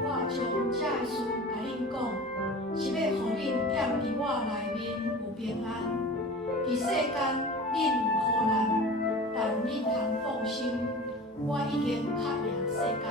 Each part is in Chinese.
我将这个事甲恁讲，是要互恁踮伫我内面有平安。伫世间恁有苦难，但恁通放心，我已经克赢世间。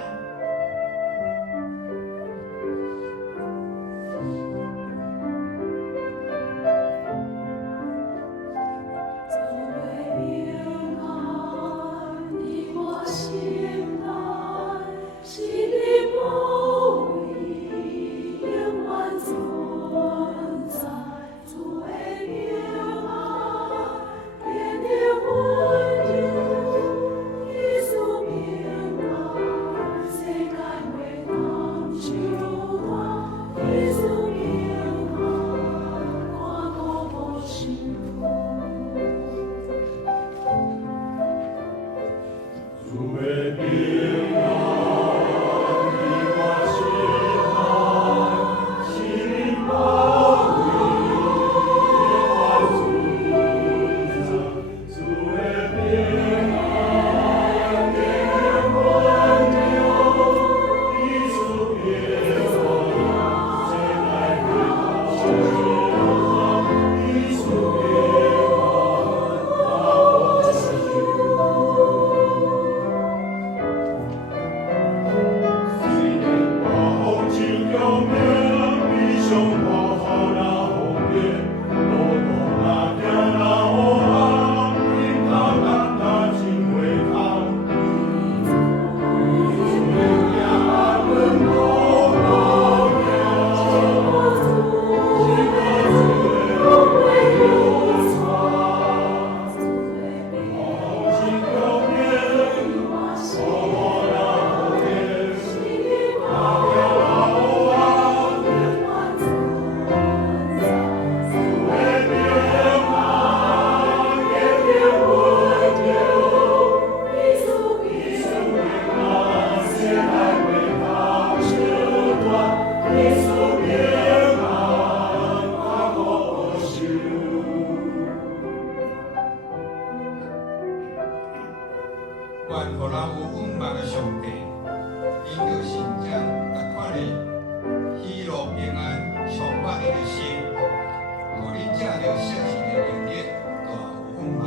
愿互人有稳望的上帝，因着信将逐款的喜乐平安充满你的心，互你借着圣神的能力，大有稳望。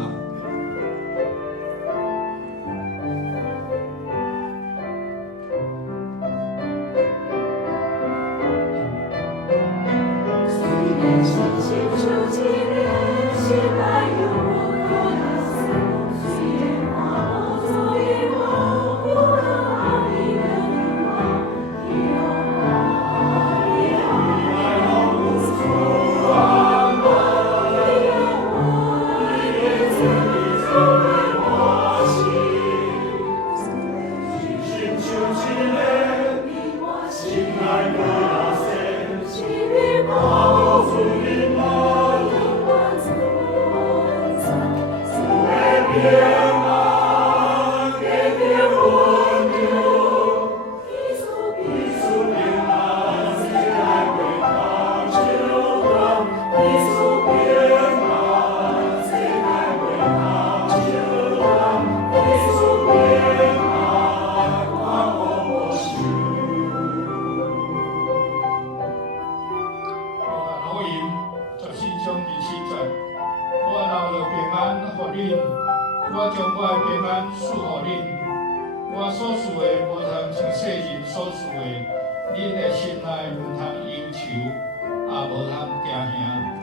我将我的平安赐予恁，我所赐的无通像世人所赐的，恁的心内毋通忧愁，也无通惊吓。